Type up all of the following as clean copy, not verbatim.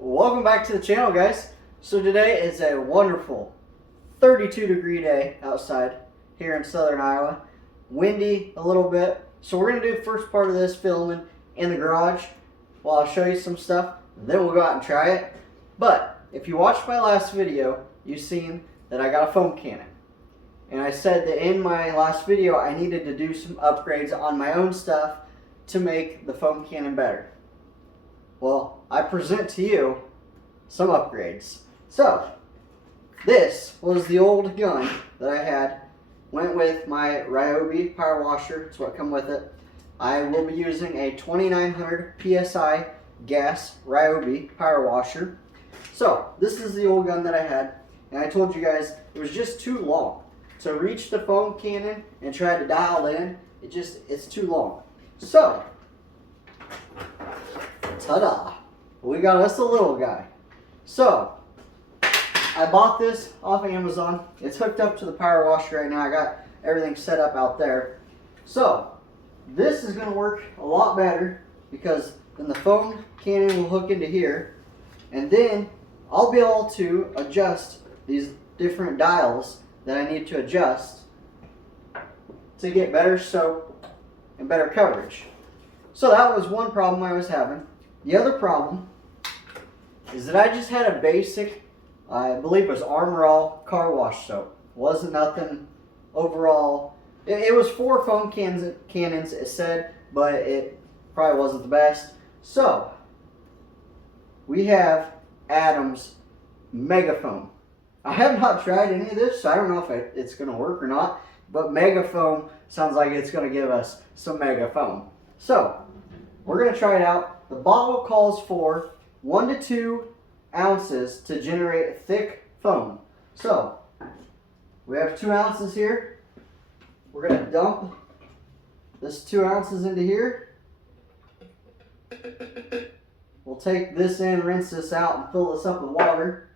Welcome back to the channel, guys. So today is a wonderful 32-degree day outside here in southern Iowa. Windy a little bit. So we're going to do the first part of this filming in the garage while I show you some stuff. Then we'll go out and try it. But if you watched my last video, you've seen that I got a foam cannon. And I said that in my last video I needed to do some upgrades on my own stuff to make the foam cannon better. Well, I present to you some upgrades. So, this was the old gun that I had. Went with my Ryobi power washer. It's what come with it. I will be using a 2900 PSI gas Ryobi power washer. So, this is the old gun that I had. And I told you guys it was just too long. To reach the foam cannon and try to dial in, it's too long. So, ta-da! We got us a little guy. So, I bought this off Amazon. It's hooked up to the power washer right now. I got everything set up out there. So, this is going to work a lot better because then the foam cannon will hook into here. And then I'll be able to adjust these different dials that I need to adjust to get better soap and better coverage. So that was one problem I was having. The other problem is that I just had a basic, I believe it was Armor All car wash soap. Wasn't nothing overall. It was 4 foam cannons, it said, but it probably wasn't the best. So, we have Adams Mega Foam. I have not tried any of this, so I don't know if it's going to work or not, but Mega Foam sounds like it's going to give us some Mega Foam. So, we're going to try it out. The bottle calls for 1 to 2 ounces to generate thick foam. So, we have 2 ounces here. We're going to dump this 2 ounces into here. We'll take this in, rinse this out, and fill this up with water.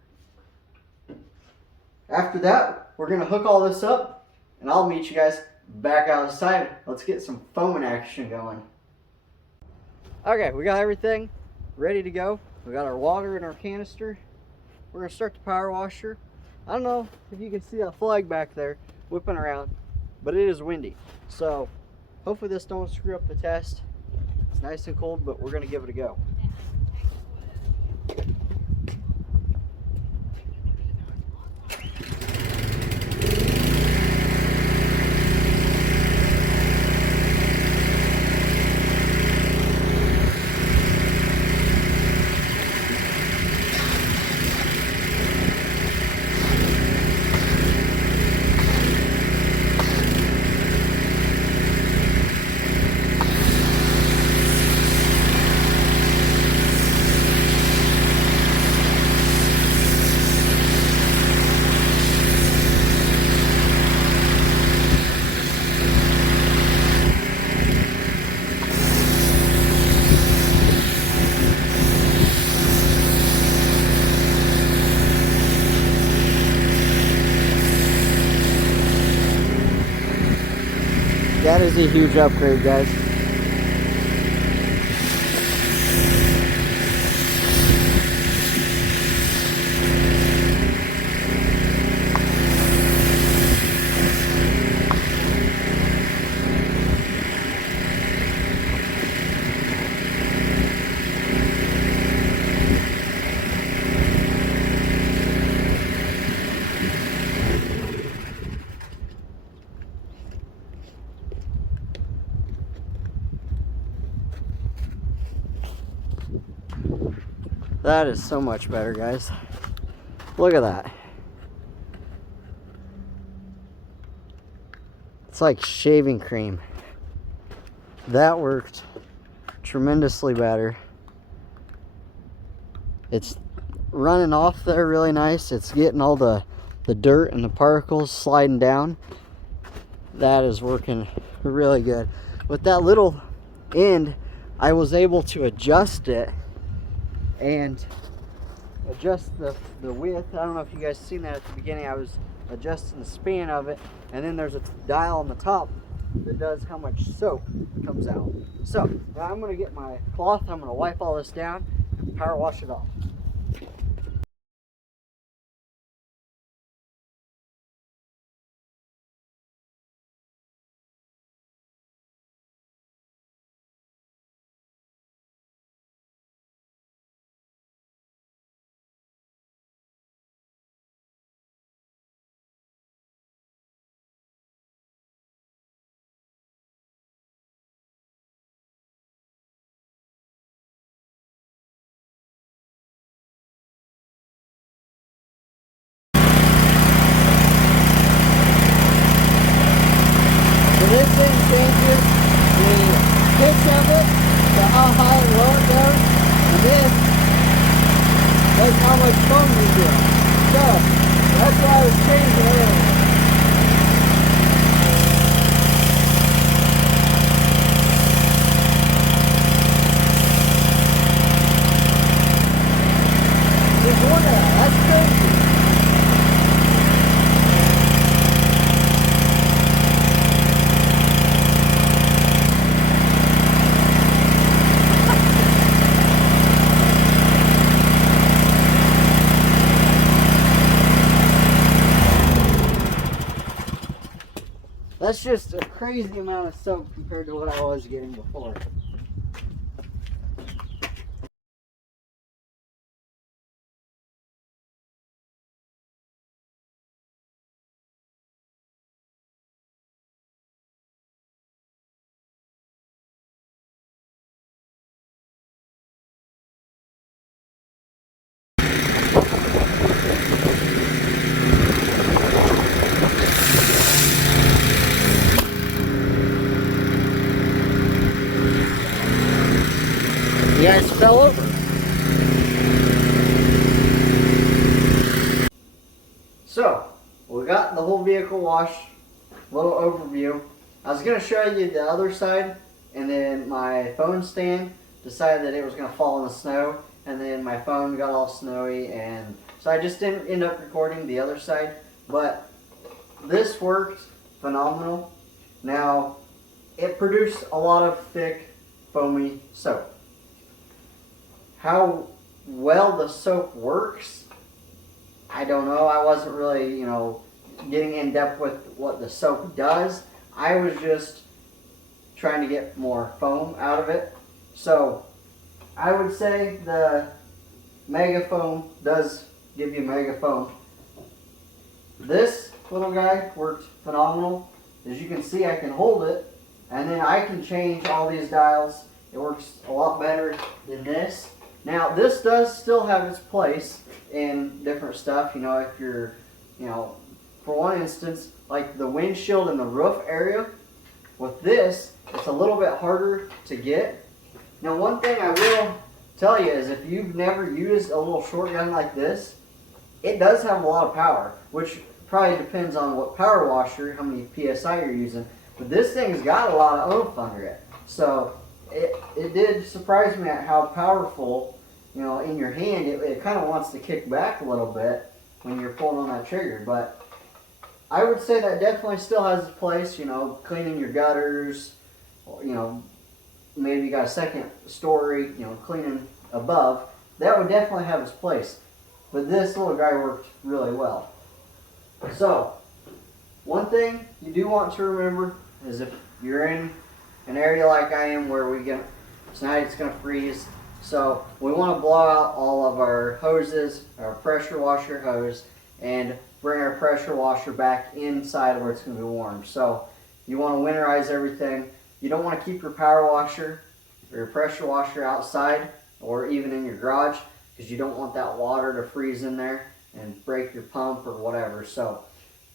After that, we're going to hook all this up, and I'll meet you guys back outside. Let's get some foaming action going. Okay, we got everything ready to go. We got our water in our canister. We're going to start the power washer. I don't know if you can see that flag back there whipping around, but it is windy. So hopefully this don't screw up the test. It's nice and cold, but we're going to give it a go. That is a huge upgrade, guys. That is so much better, guys. Look at that. It's like shaving cream. That worked tremendously better. It's running off there really nice. It's getting all the dirt and the particles sliding down. That is working really good. With that little end, I was able to adjust it and adjust the width. I don't know if you guys seen that at the beginning. I was adjusting the span of it, and then there's a dial on the top that does how much soap comes out. So now I'm going to get my cloth. I'm going to wipe all this down and power wash it off. realize how much foam you get. So that's why I was changing earlier. Just look at that. That's crazy. That's just a crazy amount of soap compared to what I was getting before. You guys fell over. So, we got the whole vehicle washed. Little overview. I was going to show you the other side, and then my phone stand decided that it was going to fall in the snow, and then my phone got all snowy, and so I just didn't end up recording the other side. But this worked phenomenal. Now, it produced a lot of thick, foamy soap. How well the soap works, I don't know. I wasn't really, getting in depth with what the soap does. I was just trying to get more foam out of it. So I would say the Mega Foam does give you Mega Foam. This little guy worked phenomenal. As you can see, I can hold it, and then I can change all these dials. It works a lot better than this. Now, this does still have its place in different stuff. If you're, for one instance, like the windshield and the roof area, with this, it's a little bit harder to get. Now, one thing I will tell you is if you've never used a little short gun like this, it does have a lot of power, which probably depends on what power washer, how many PSI you're using. But this thing's got a lot of oomph under it. So it did surprise me at how powerful, in your hand, it kind of wants to kick back a little bit when you're pulling on that trigger. But I would say that definitely still has its place, cleaning your gutters, maybe you got a second story, cleaning above. That would definitely have its place. But this little guy worked really well. So, one thing you do want to remember is if you're in an area like I am where tonight it's going to freeze, so we want to blow out all of our hoses, our pressure washer hose, and bring our pressure washer back inside where it's going to be warm. So you want to winterize everything. You don't want to keep your power washer or your pressure washer outside or even in your garage, because you don't want that water to freeze in there and break your pump or whatever. So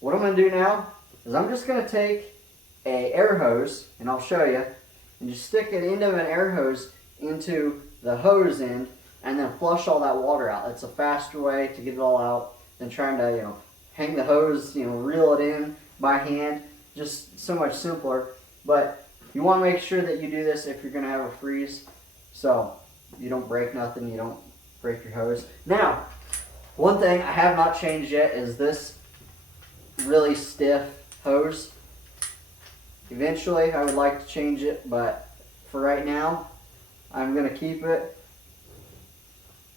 what I'm going to do now is I'm just going to take a air hose, and I'll show you, and just stick an end of an air hose into the hose end and then flush all that water out. It's a faster way to get it all out than trying to, hang the hose, reel it in by hand. Just so much simpler. But you want to make sure that you do this if you're going to have a freeze, so you don't break nothing, you don't break your hose. Now, one thing I have not changed yet is this really stiff hose. Eventually, I would like to change it, but for right now, I'm going to keep it.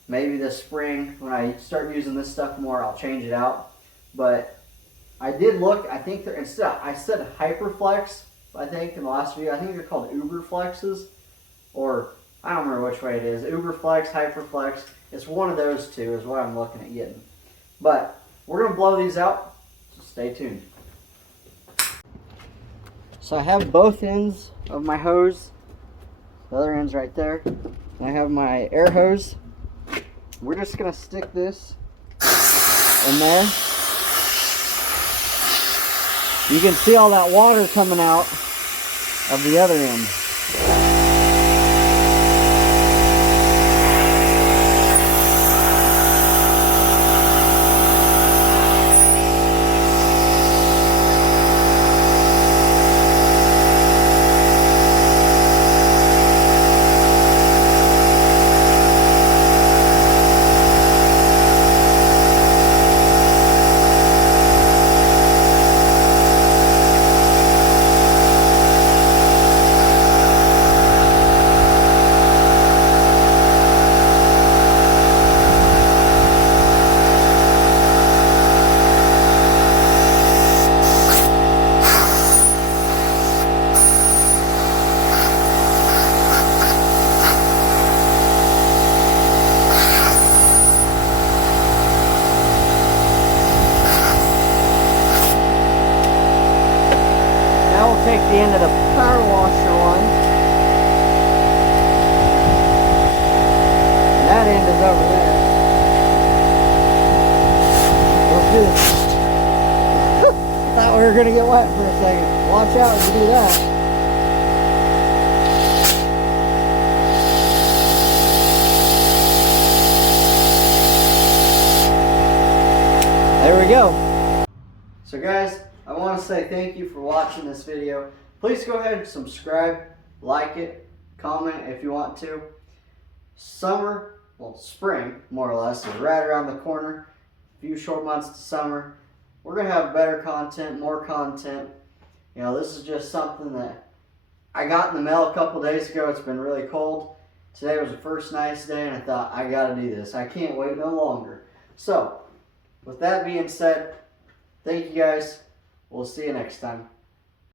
Maybe this spring, when I start using this stuff more, I'll change it out. But I did look, I think I said Hyperflex, I think, in the last video. I think they're called Uberflexes, or I don't remember which way it is. Uberflex, Hyperflex, it's one of those two is what I'm looking at getting. But we're going to blow these out, so stay tuned. So I have both ends of my hose. The other end's right there. And I have my air hose. We're just going to stick this in there. You can see all that water coming out of the other end. the end of the power washer one. And that end is over there. Let's do this. Thought we were gonna get wet for a second. Watch out if you do that. There we go. So guys, I want to say thank you for watching this video. Please go ahead and subscribe, like it, comment if you want to. Summer, well spring more or less, is right around the corner. A few short months to summer. We're going to have better content, more content. You know, this is just something that I got in the mail a couple days ago. It's been really cold. Today was the first nice day and I thought, I got to do this. I can't wait no longer. So, with that being said, thank you guys. We'll see you next time.